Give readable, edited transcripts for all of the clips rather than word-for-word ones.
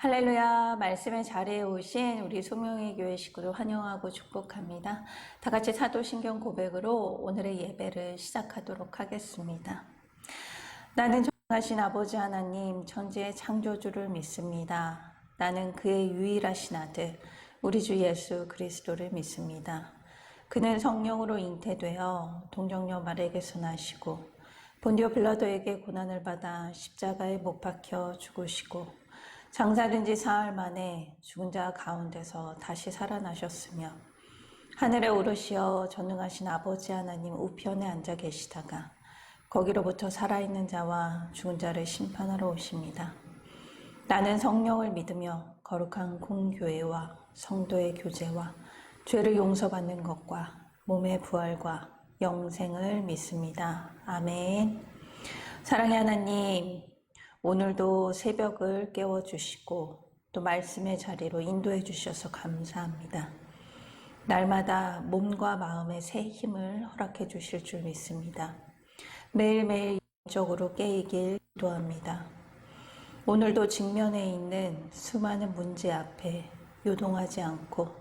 할렐루야. 말씀의 자리에 오신 우리 소명의 교회 식구를 환영하고 축복합니다. 다 같이 사도신경 고백으로 오늘의 예배를 시작하도록 하겠습니다. 나는 전능하신 아버지 하나님 천지의 창조주를 믿습니다. 나는 그의 유일하신 아들 우리 주 예수 그리스도를 믿습니다. 그는 성령으로 잉태되어 동정녀 마리아에게서 나시고 본디오 빌라도에게 고난을 받아 십자가에 못 박혀 죽으시고 장사된 지 사흘 만에 죽은 자 가운데서 다시 살아나셨으며 하늘에 오르시어 전능하신 아버지 하나님 우편에 앉아 계시다가 거기로부터 살아있는 자와 죽은 자를 심판하러 오십니다. 나는 성령을 믿으며 거룩한 공교회와 성도의 교제와 죄를 용서받는 것과 몸의 부활과 영생을 믿습니다. 아멘. 사랑의 하나님, 오늘도 새벽을 깨워주시고 또 말씀의 자리로 인도해 주셔서 감사합니다. 날마다 몸과 마음에 새 힘을 허락해 주실 줄 믿습니다. 매일매일 영적으로 깨이길 기도합니다. 오늘도 직면에 있는 수많은 문제 앞에 요동하지 않고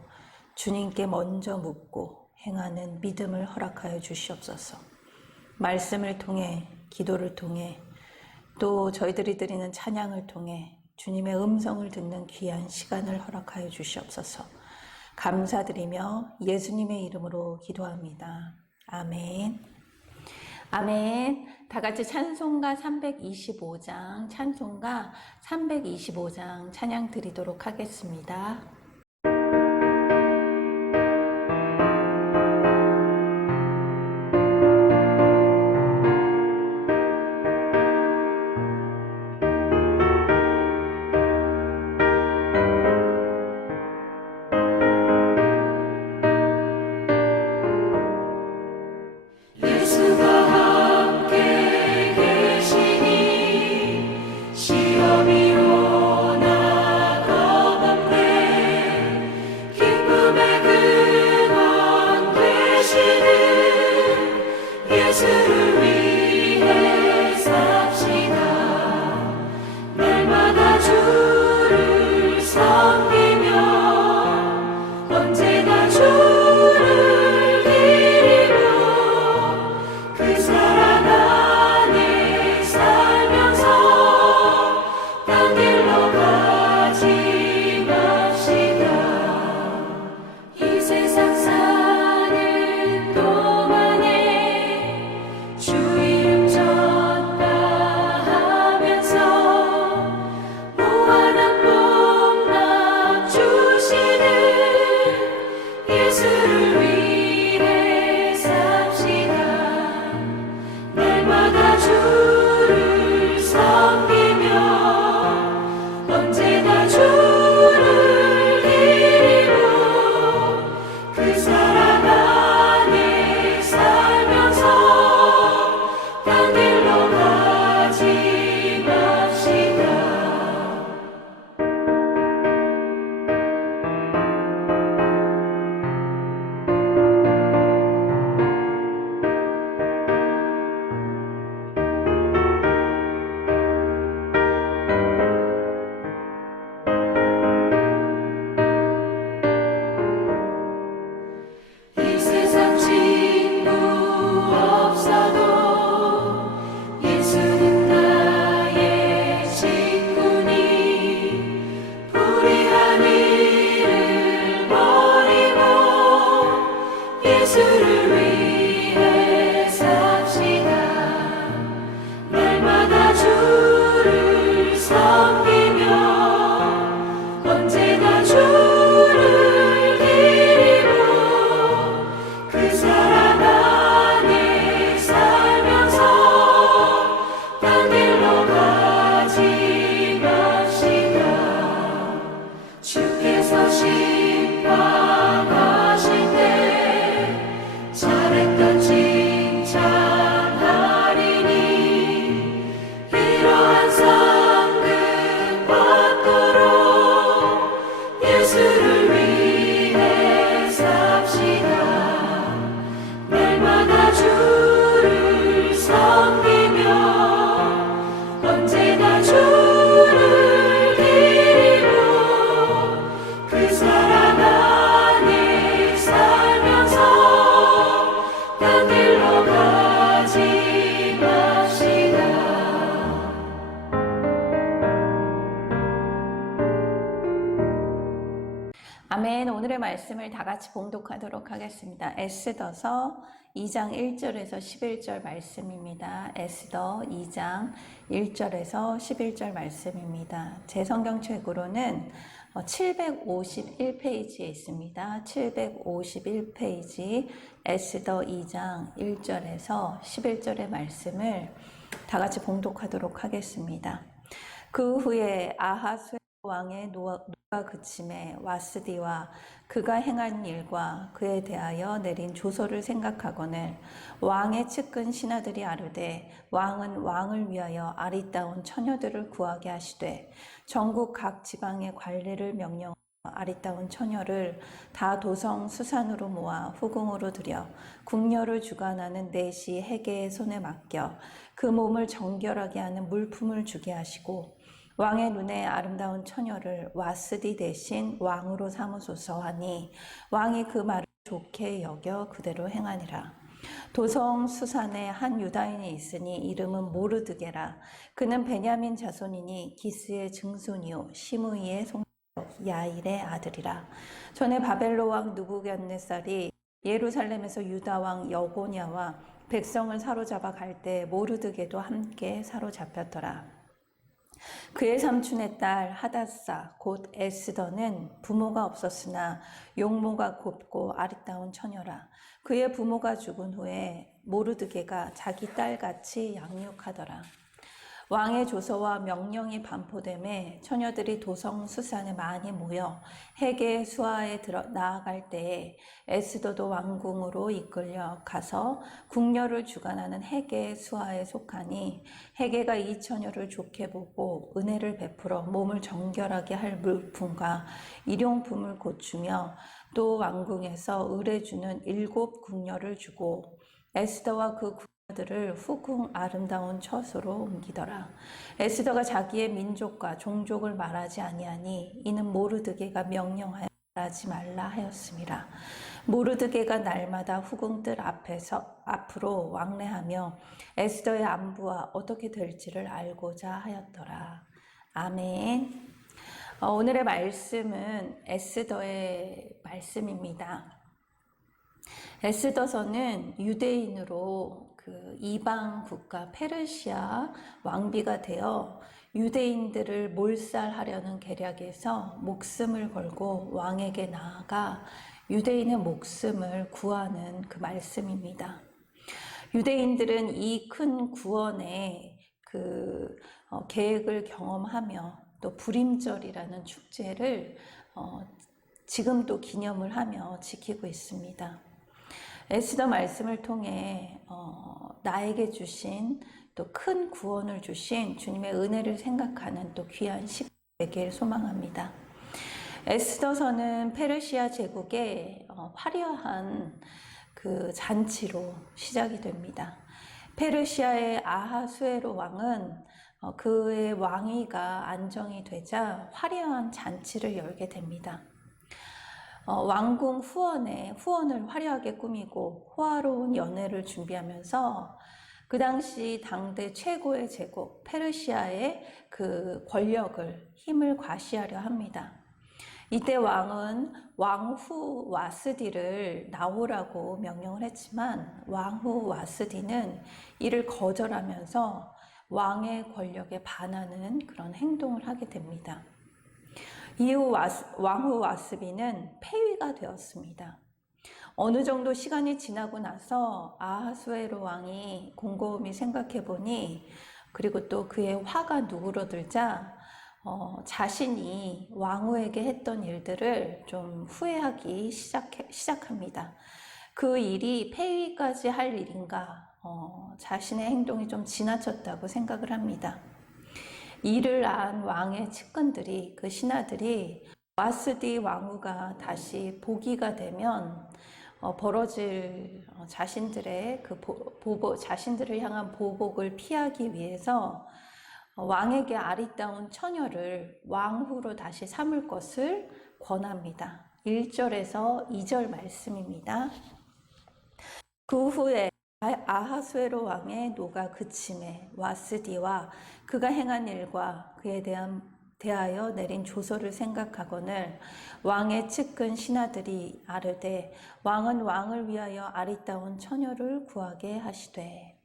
주님께 먼저 묻고 행하는 믿음을 허락하여 주시옵소서. 말씀을 통해, 기도를 통해, 또 저희들이 드리는 찬양을 통해 주님의 음성을 듣는 귀한 시간을 허락하여 주시옵소서. 감사드리며 예수님의 이름으로 기도합니다. 아멘. 아멘. 다 같이 찬송가 325장, 찬송가 325장 찬양 드리도록 하겠습니다. 시험이 오나 겁없네 아멘. 오늘의 말씀을 다 같이 봉독하도록 하겠습니다. 에스더서 2장 1절에서 11절 말씀입니다. 에스더 2장 1절에서 11절 말씀입니다. 제 성경책으로는 751페이지에 있습니다. 751페이지 에스더 2장 1절에서 11절의 말씀을 다 같이 봉독하도록 하겠습니다. 그 후에 아하스 왕의 노가 그침에 와스디와 그가 행한 일과 그에 대하여 내린 조서를 생각하거늘 왕의 측근 신하들이 아르되 왕은 왕을 위하여 아리따운 처녀들을 구하게 하시되 전국 각 지방의 관리를 명령하여 아리따운 처녀를 다 도성 수산으로 모아 후궁으로 들여 궁녀를 주관하는 내시 해계의 손에 맡겨 그 몸을 정결하게 하는 물품을 주게 하시고 왕의 눈에 아름다운 처녀를 와스디 대신 왕으로 삼으소서 하니 왕이 그 말을 좋게 여겨 그대로 행하니라. 도성 수산에 한 유다인이 있으니 이름은 모르드게라. 그는 베냐민 자손이니 기스의 증손이요 시므이의 송 야일의 아들이라. 전에 바벨론 왕 느부갓네살이 예루살렘에서 유다 왕 여고냐와 백성을 사로잡아 갈 때 모르드게도 함께 사로잡혔더라. 그의 삼촌의 딸 하닷사 곧 에스더는 부모가 없었으나 용모가 곱고 아리따운 처녀라. 그의 부모가 죽은 후에 모르드게가 자기 딸같이 양육하더라. 왕의 조서와 명령이 반포됨에 처녀들이 도성 수산에 많이 모여 해계 수하에 나아갈 때에 에스더도 왕궁으로 이끌려 가서 궁녀를 주관하는 해계 수하에 속하니 해계가 이 처녀를 좋게 보고 은혜를 베풀어 몸을 정결하게 할 물품과 일용품을 고추며 또 왕궁에서 의뢰주는 7 궁녀를 주고 에스더와 그 들을 후궁 아름다운 처소로 옮기더라. 에스더가 자기의 민족과 종족을 말하지 아니하니 이는 모르드게가 명령하여 말하지 말라 하였음이라. 모르드게가 날마다 후궁들 앞으로 왕래하며 에스더의 안부와 어떻게 될지를 알고자 하였더라. 아멘. 오늘의 말씀은 에스더의 말씀입니다. 에스더서는 유대인으로 그 이방 국가 페르시아 왕비가 되어 유대인들을 몰살하려는 계략에서 목숨을 걸고 왕에게 나아가 유대인의 목숨을 구하는 그 말씀입니다. 유대인들은 이 큰 구원의 그 계획을 경험하며 또 불임절이라는 축제를 지금도 기념을 하며 지키고 있습니다. 에스더 말씀을 통해 나에게 주신 또 큰 구원을 주신 주님의 은혜를 생각하는 또 귀한 시간 되길 소망합니다. 에스더서는 페르시아 제국의 화려한 그 잔치로 시작이 됩니다. 페르시아의 아하수에로 왕은 그의 왕위가 안정이 되자 화려한 잔치를 열게 됩니다. 왕궁 후원을 화려하게 꾸미고 호화로운 연회를 준비하면서 그 당시 당대 최고의 제국 페르시아의 그 권력을 힘을 과시하려 합니다. 이때 왕은 왕후 와스디를 나오라고 명령을 했지만 왕후 와스디는 이를 거절하면서 왕의 권력에 반하는 그런 행동을 하게 됩니다. 이후 왕후 와스비는 폐위가 되었습니다. 어느 정도 시간이 지나고 나서 아하수에로 왕이 곰곰이 생각해 보니 그리고 또 그의 화가 누그러들자 자신이 왕후에게 했던 일들을 좀 후회하기 시작합니다. 그 일이 폐위까지 할 일인가 자신의 행동이 좀 지나쳤다고 생각을 합니다. 이를 안 왕의 측근들이 그 신하들이 와스디 왕후가 다시 보기가 되면 벌어질 자신들의 그 자신들을 향한 보복을 피하기 위해서 왕에게 아리따운 처녀를 왕후로 다시 삼을 것을 권합니다. 1절에서 2절 말씀입니다. 그 후에 아하수에로 왕의 노가 그침에 와스디와 그가 행한 일과 그에 대한 대하여 내린 조서를 생각하거늘 왕의 측근 신하들이 아르되 왕은 왕을 위하여 아리따운 처녀를 구하게 하시되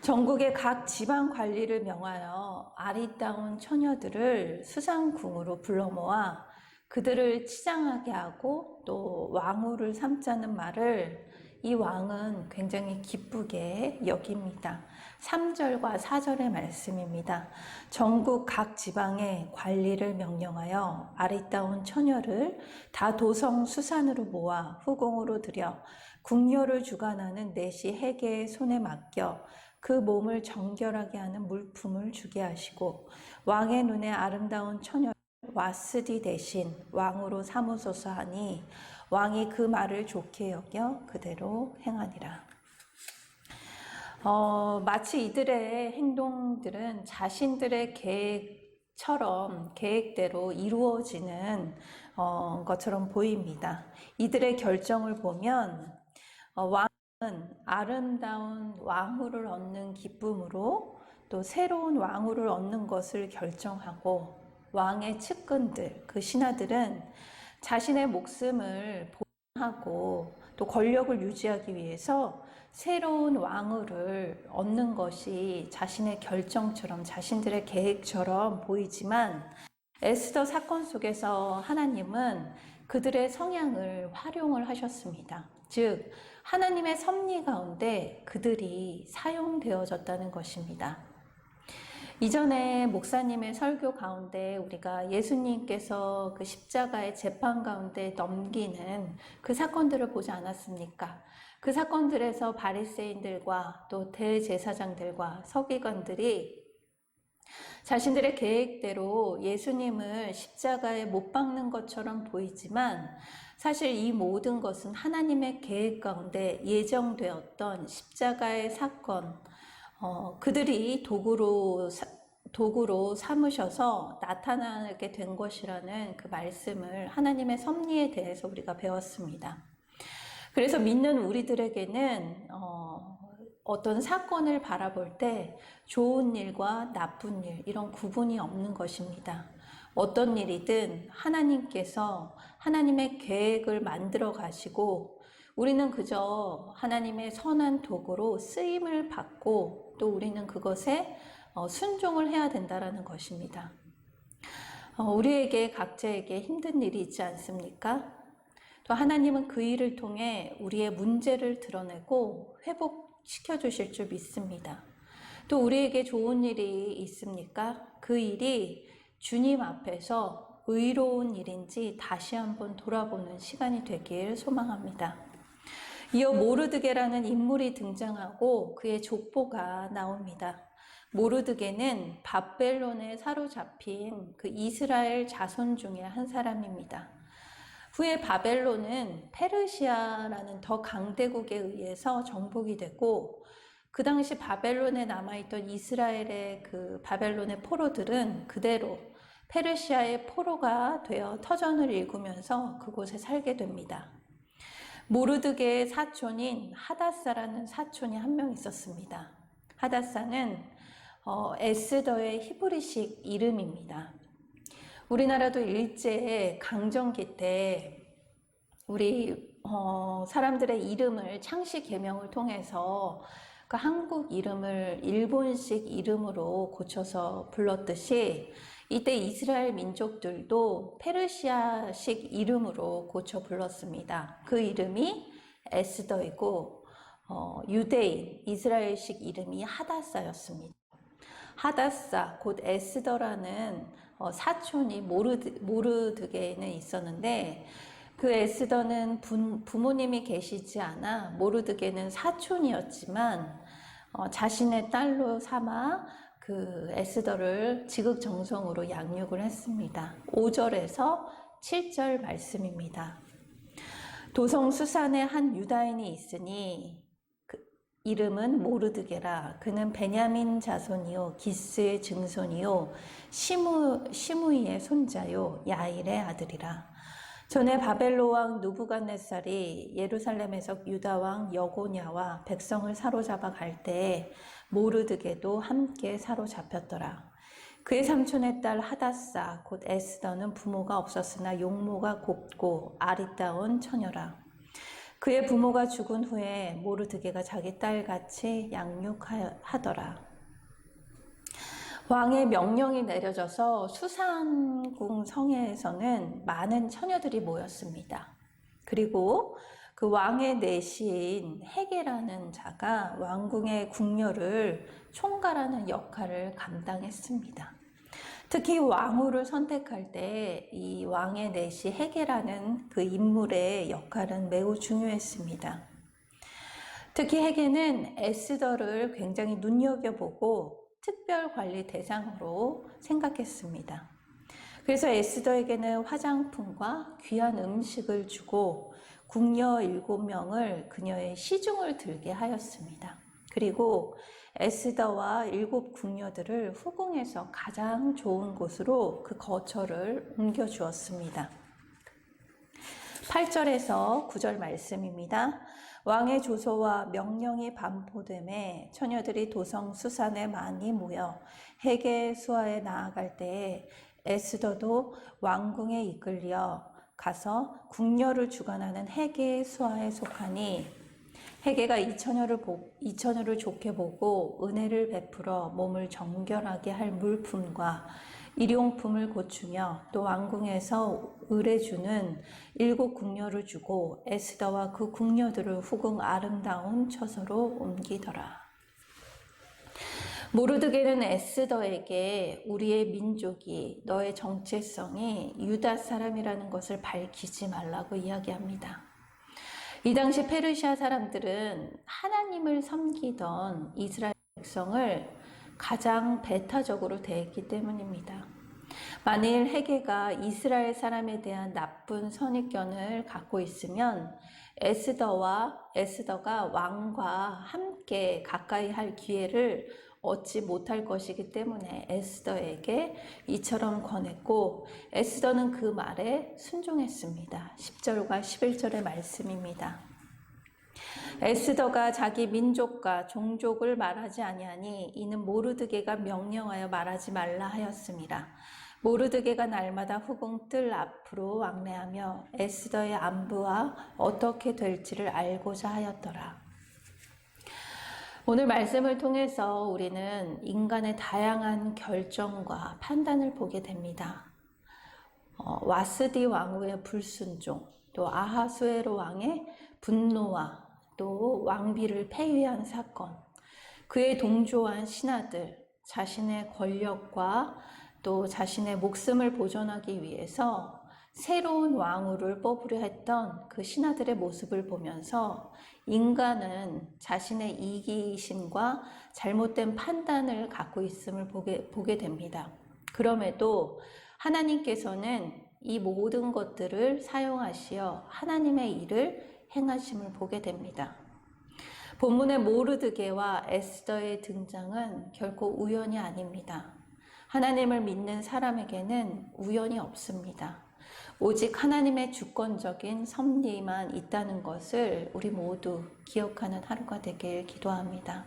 전국의 각 지방 관리를 명하여 아리따운 처녀들을 수상궁으로 불러 모아 그들을 치장하게 하고 또 왕후를 삼자는 말을 이 왕은 굉장히 기쁘게 여깁니다. 3절과 4절의 말씀입니다. 전국 각 지방의 관리를 명령하여 아리따운 처녀를 다 도성 수산으로 모아 후궁으로 들여 궁녀를 주관하는 내시 해계의 손에 맡겨 그 몸을 정결하게 하는 물품을 주게 하시고 왕의 눈에 아름다운 처녀 와스디 대신 왕으로 삼으소서 하니 왕이 그 말을 좋게 여겨 그대로 행하니라. 마치 이들의 행동들은 자신들의 계획대로 이루어지는 것처럼 보입니다. 이들의 결정을 보면 왕은 아름다운 왕후를 얻는 기쁨으로 또 새로운 왕후를 얻는 것을 결정하고 왕의 측근들, 그 신하들은 자신의 목숨을 보호하고 또 권력을 유지하기 위해서 새로운 왕후를 얻는 것이 자신의 결정처럼 자신들의 계획처럼 보이지만 에스더 사건 속에서 하나님은 그들의 성향을 활용을 하셨습니다. 즉 하나님의 섭리 가운데 그들이 사용되어졌다는 것입니다. 이전에 목사님의 설교 가운데 우리가 예수님께서 그 십자가의 재판 가운데 넘기는 그 사건들을 보지 않았습니까? 그 사건들에서 바리새인들과 또 대제사장들과 서기관들이 자신들의 계획대로 예수님을 십자가에 못 박는 것처럼 보이지만 사실 이 모든 것은 하나님의 계획 가운데 예정되었던 십자가의 사건, 그들이 도구로 삼으셔서 나타나게 된 것이라는 그 말씀을 하나님의 섭리에 대해서 우리가 배웠습니다. 그래서 믿는 우리들에게는 어떤 사건을 바라볼 때 좋은 일과 나쁜 일 이런 구분이 없는 것입니다. 어떤 일이든 하나님께서 하나님의 계획을 만들어 가시고 우리는 그저 하나님의 선한 도구로 쓰임을 받고 또 우리는 그것에 순종을 해야 된다는 것입니다. 우리에게 각자에게 힘든 일이 있지 않습니까? 또 하나님은 그 일을 통해 우리의 문제를 드러내고 회복시켜 주실 줄 믿습니다. 또 우리에게 좋은 일이 있습니까? 그 일이 주님 앞에서 의로운 일인지 다시 한번 돌아보는 시간이 되길 소망합니다. 이어 모르드게라는 인물이 등장하고 그의 족보가 나옵니다. 모르드게는 바벨론에 사로잡힌 그 이스라엘 자손 중에 한 사람입니다. 후에 바벨론은 페르시아라는 더 강대국에 의해서 정복이 되고 그 당시 바벨론에 남아있던 이스라엘의 그 바벨론의 포로들은 그대로 페르시아의 포로가 되어 터전을 일구면서 그곳에 살게 됩니다. 모르드게의 사촌인 하다사라는 사촌이 한 명 있었습니다. 하다사는 에스더의 히브리식 이름입니다. 우리나라도 일제 강점기 때 우리 사람들의 이름을 창씨 개명을 통해서 그 한국 이름을 일본식 이름으로 고쳐서 불렀듯이 이때 이스라엘 민족들도 페르시아식 이름으로 고쳐 불렀습니다. 그 이름이 에스더이고 유대인 이스라엘식 이름이 하다사였습니다. 하다사 곧 에스더라는 사촌이 모르드게에는 있었는데 그 에스더는 부모님이 계시지 않아 모르드게는 사촌이었지만 자신의 딸로 삼아 그 에스더를 지극정성으로 양육을 했습니다. 5절에서 7절 말씀입니다. 도성 수산에 한 유다인이 있으니 그 이름은 모르드게라. 그는 베냐민 자손이요 기스의 증손이요 시므이의 손자요 야일의 아들이라. 전에 바벨론 왕 느부갓네살이 예루살렘에서 유다 왕 여고냐와 백성을 사로잡아 갈 때에 모르드게도 함께 사로잡혔더라. 그의 삼촌의 딸 하다사 곧 에스더는 부모가 없었으나 용모가 곱고 아리따운 처녀라. 그의 부모가 죽은 후에 모르드게가 자기 딸같이 양육하더라. 왕의 명령이 내려져서 수산궁 성에서는 많은 처녀들이 모였습니다. 그리고 그 왕의 내시인 헤게라는 자가 왕궁의 궁녀를 총괄하는 역할을 감당했습니다. 특히 왕후를 선택할 때 이 왕의 내시 헤게라는 그 인물의 역할은 매우 중요했습니다. 특히 헤게는 에스더를 굉장히 눈여겨보고 특별 관리 대상으로 생각했습니다. 그래서 에스더에게는 화장품과 귀한 음식을 주고 궁녀 7명을 그녀의 시중을 들게 하였습니다. 그리고 에스더와 7 궁녀들을 후궁에서 가장 좋은 곳으로 그 거처를 옮겨주었습니다. 8절에서 9절 말씀입니다. 왕의 조서와 명령이 반포됨에 처녀들이 도성 수산에 많이 모여 헤게 수하에 나아갈 때에 에스더도 왕궁에 이끌려 가서 궁녀를 주관하는 헤게 수하에 속하니 헤게가 이 처녀를 좋게 보고 은혜를 베풀어 몸을 정결하게 할 물품과 일용품을 고추며 또 왕궁에서 의뢰주는 7 궁녀를 주고 에스더와 그 궁녀들을 후궁 아름다운 처소로 옮기더라. 모르드게는 에스더에게 우리의 민족이 너의 정체성이 유다 사람이라는 것을 밝히지 말라고 이야기합니다. 이 당시 페르시아 사람들은 하나님을 섬기던 이스라엘 백성을 가장 배타적으로 대했기 때문입니다. 만일 헤게가 이스라엘 사람에 대한 나쁜 선입견을 갖고 있으면 에스더가 왕과 함께 가까이 할 기회를 얻지 못할 것이기 때문에 에스더에게 이처럼 권했고 에스더는 그 말에 순종했습니다. 10절과 11절의 말씀입니다. 에스더가 자기 민족과 종족을 말하지 아니하니 이는 모르드게가 명령하여 말하지 말라 하였습니다. 모르드게가 날마다 후궁 뜰 앞으로 왕래하며 에스더의 안부와 어떻게 될지를 알고자 하였더라. 오늘 말씀을 통해서 우리는 인간의 다양한 결정과 판단을 보게 됩니다. 와스디 왕후의 불순종, 또 아하수에로 왕의 분노와 또 왕비를 폐위한 사건, 그에 동조한 신하들, 자신의 권력과 또 자신의 목숨을 보존하기 위해서 새로운 왕후를 뽑으려 했던 그 신하들의 모습을 보면서 인간은 자신의 이기심과 잘못된 판단을 갖고 있음을 보게 됩니다. 그럼에도 하나님께서는 이 모든 것들을 사용하시어 하나님의 일을 행하심을 보게 됩니다. 본문의 모르드게와 에스더의 등장은 결코 우연이 아닙니다. 하나님을 믿는 사람에게는 우연이 없습니다. 오직 하나님의 주권적인 섭리만 있다는 것을 우리 모두 기억하는 하루가 되길 기도합니다.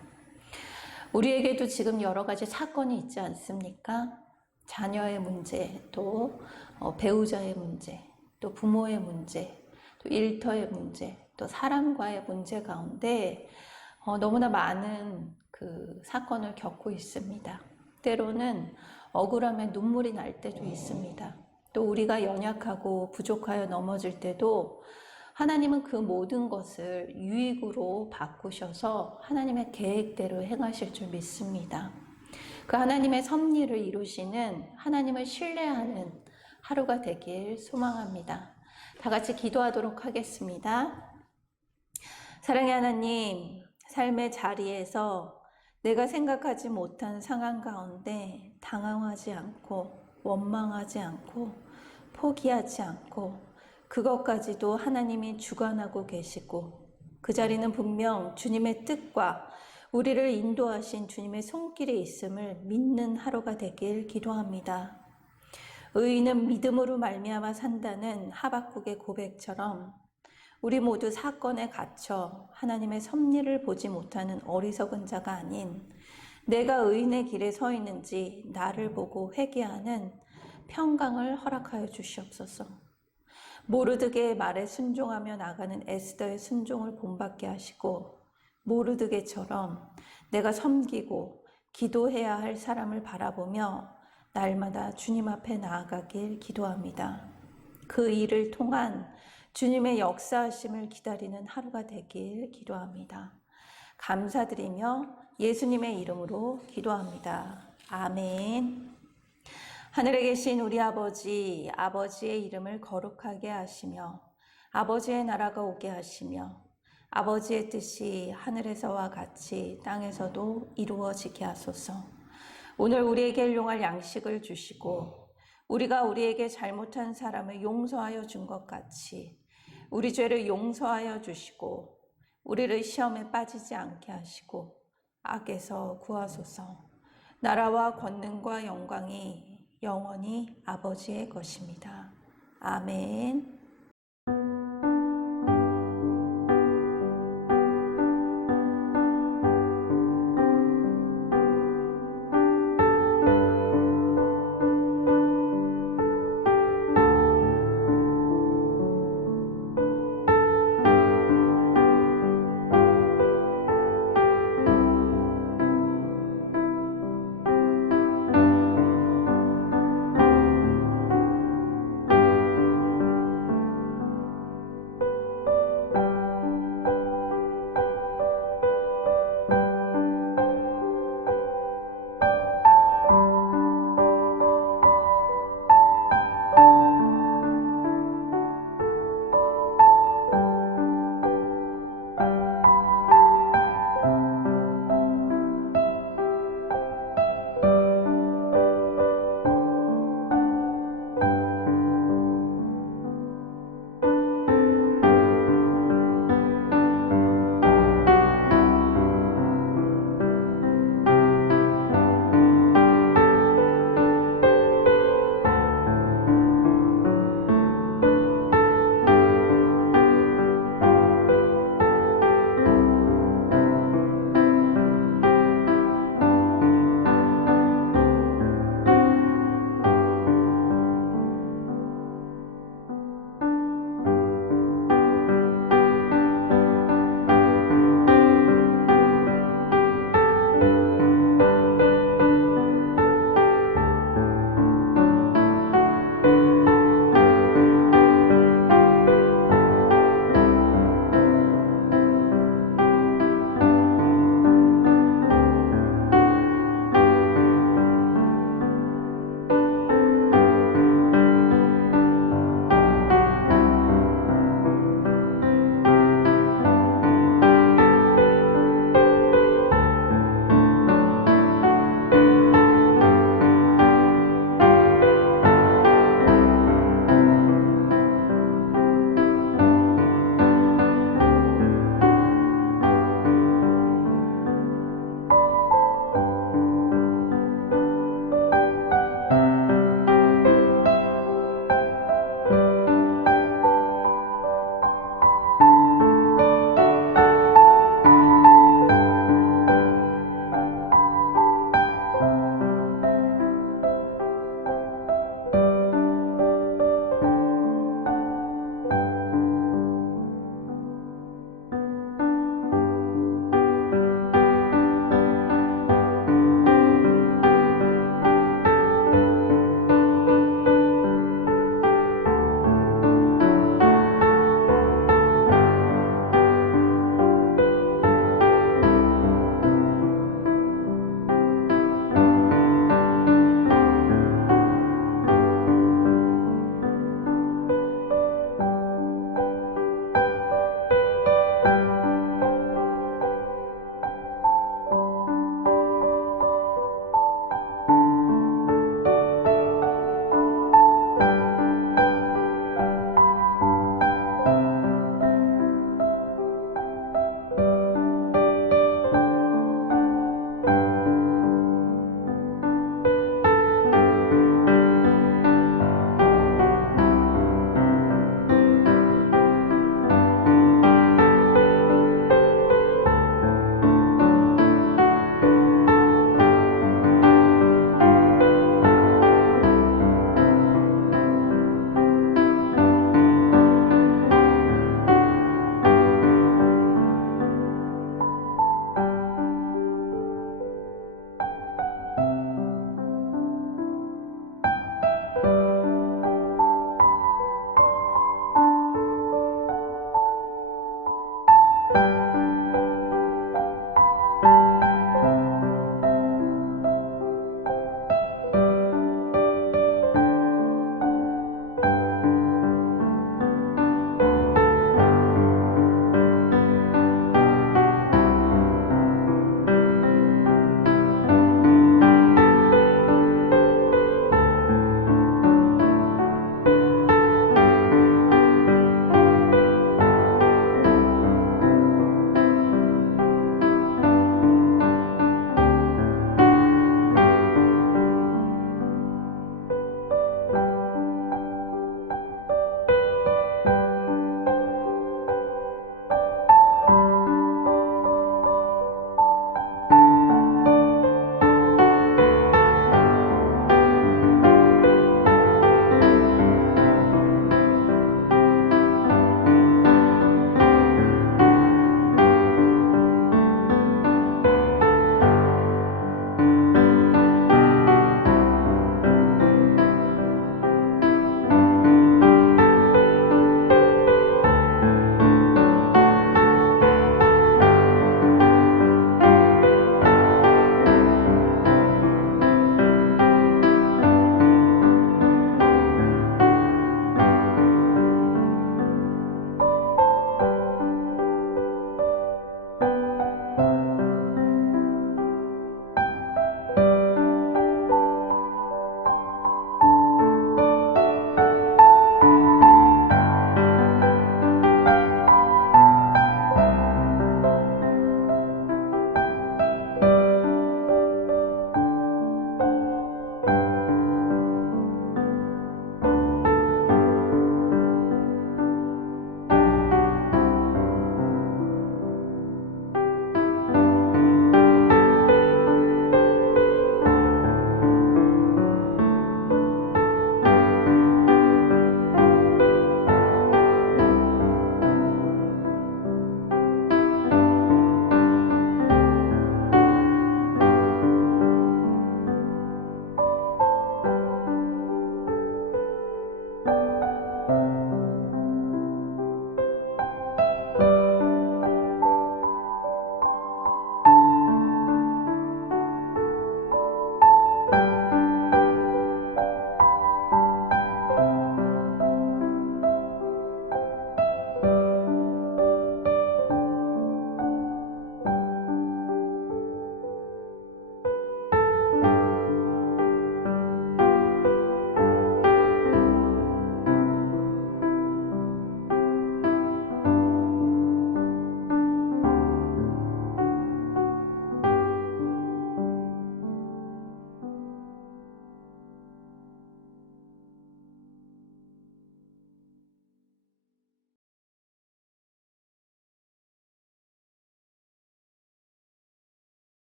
우리에게도 지금 여러 가지 사건이 있지 않습니까? 자녀의 문제, 또 배우자의 문제, 또 부모의 문제, 또 일터의 문제, 또 사람과의 문제 가운데 너무나 많은 그 사건을 겪고 있습니다. 때로는 억울함에 눈물이 날 때도 있습니다. 또 우리가 연약하고 부족하여 넘어질 때도 하나님은 그 모든 것을 유익으로 바꾸셔서 하나님의 계획대로 행하실 줄 믿습니다. 그 하나님의 섭리를 이루시는 하나님을 신뢰하는 하루가 되길 소망합니다. 다 같이 기도하도록 하겠습니다. 사랑의 하나님, 삶의 자리에서 내가 생각하지 못한 상황 가운데 당황하지 않고 원망하지 않고 포기하지 않고 그것까지도 하나님이 주관하고 계시고 그 자리는 분명 주님의 뜻과 우리를 인도하신 주님의 손길에 있음을 믿는 하루가 되길 기도합니다. 의인은 믿음으로 말미암아 산다는 하박국의 고백처럼 우리 모두 사건에 갇혀 하나님의 섭리를 보지 못하는 어리석은 자가 아닌 내가 의인의 길에 서 있는지 나를 보고 회개하는 평강을 허락하여 주시옵소서. 모르드게의 말에 순종하며 나가는 에스더의 순종을 본받게 하시고 모르드게처럼 내가 섬기고 기도해야 할 사람을 바라보며 날마다 주님 앞에 나아가길 기도합니다. 그 일을 통한 주님의 역사하심을 기다리는 하루가 되길 기도합니다. 감사드리며 예수님의 이름으로 기도합니다. 아멘. 하늘에 계신 우리 아버지, 아버지의 이름을 거룩하게 하시며 아버지의 나라가 오게 하시며 아버지의 뜻이 하늘에서와 같이 땅에서도 이루어지게 하소서. 오늘 우리에게 일용할 양식을 주시고 우리가 우리에게 잘못한 사람을 용서하여 준 것 같이 우리 죄를 용서하여 주시고 우리를 시험에 빠지지 않게 하시고 악에서 구하소서. 나라와 권능과 영광이 영원히 아버지의 것입니다. 아멘.